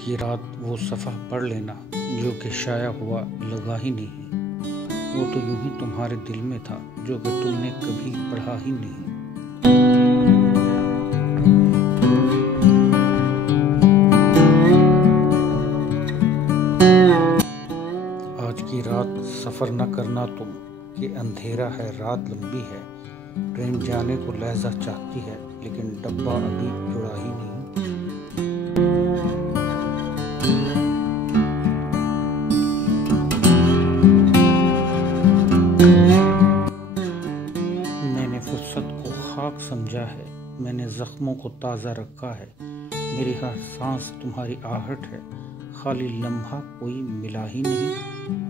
की रात वो सफ़ा पढ़ लेना जो कि शाया हुआ लगा ही नहीं। वो तो यूं ही तुम्हारे दिल में था जो कि तुमने कभी पढ़ा ही नहीं। आज की रात सफ़र न करना तुम कि अंधेरा है, रात लंबी है। ट्रेन जाने को लहजा चाहती है लेकिन डब्बा अभी जुड़ा ही नहीं। मैंने फुर्सत को खाक समझा है, मैंने जख्मों को ताज़ा रखा है। मेरी हर सांस तुम्हारी आहट है, खाली लम्हा कोई मिला ही नहीं।